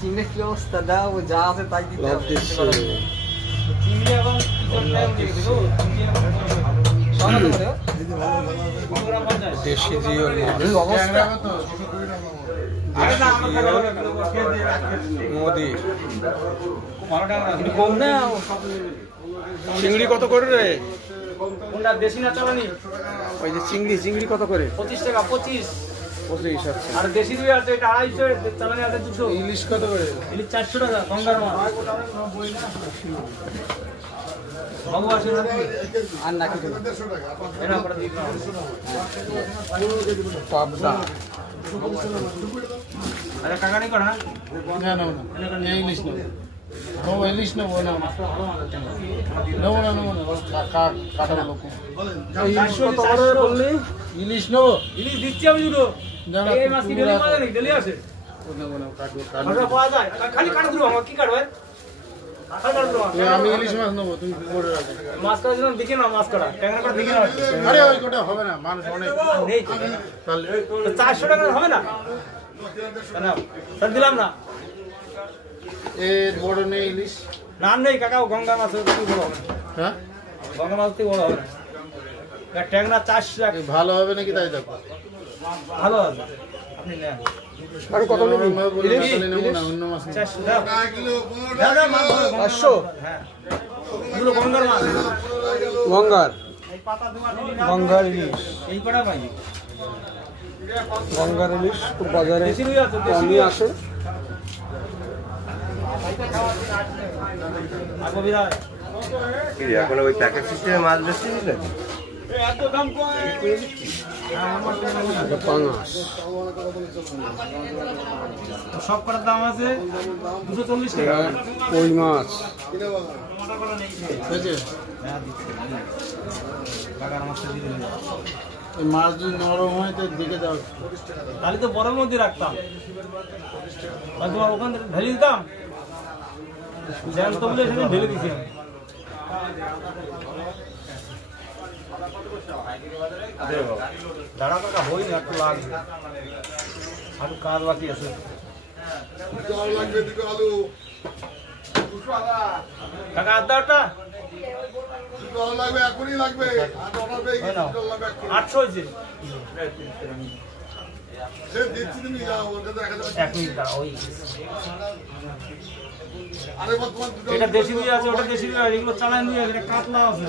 চিংড়ি কি অবস্থা দাও যা আছে তাই দিতে দেশি জিওল মোদি চিংড়ি কত করে রে? দেশি না চালানি? ওই যে চিংড়ি কত করে? 25 টাকা। 25। আচ্ছা। আর দেশি রুই আছে এটা 250, চালানি আছে 200। ইলিশ কত করে? ইলিশ 400 টাকা গঙ্গার মাছ। বাবু আসে না আর না কিছু এটা আমরা দিই পাবদা। আরে কাকানি কর না না এই ইলিশ না ও ইলিশ না বনা কাটা লোক ইলিশ কত করে বললি? ইলিশ নেব? ইলিশ দিচ্ছি আমি দুটো। এই মাছ কি ডেলি মাছ ডেলি আসে? ওটা পাওয়া যায় খালি কাটা দিও। আমার কি কাটবে? আমি ইলিশ মাছ নেবো, তুমি করে রাখো। মাছ কাটার জন্য দেখি না, মাছ কাটা ট্যাংরা কাটা দেখি না। আরে ওই কোটা হবে না, মানুষ অনেক নেই। তাহলে 400 টাকা হবে না? না স্যার দিলাম না। এর বড় নেই ইলিশ? না নেই কাকা, গঙ্গা মাছ থেকে বড় হবে। হ্যাঁ গঙ্গা মাছ থেকে বড় হবে না। ট্যাংরা 400 টাকা। ভালো হবে নাকি তাই দেখো। ভালো আছে আপনি নেন। আর কত নেব? ইলিশ নেব না, অন্য মাছ 400 টাকা কিলো। দাদা মাছ 500। হ্যাঁ এগুলো গঙ্গার মাছ। গঙ্গার এই পাতা দুয়া দিলি না? গঙ্গার ইলিশ এই কটা পাই। গঙ্গার ইলিশ খুব বাজারে দেশি রুই আছে, কমই আসে। আগো বিরায় এখন ওই প্যাকেট সিস্টেমে মাছ বেশি দিলে এত দাম কম। পাঙাশ সব কটার দাম আছে 240 টাকা। কই মাছ এই মাছ যদি নরম হয় তো দেখে দাও। তাহলে তো বড়ের মধ্যে রাখতাম, তোমার ওখান থেকে ঢেলে দিতাম। জ্যান্ত বলে সেটা ঢেলে দিছি আমি। দাঁড়া কাকা হই না, একটু লাগবে, একটু কাজ বাকি আছে। কাকা আদারটা 800 হয়েছে। এটা দেশি রুই আছে, ওটা দেশি রুই, এগুলো চালান রুই, এটা কাতলা আছে।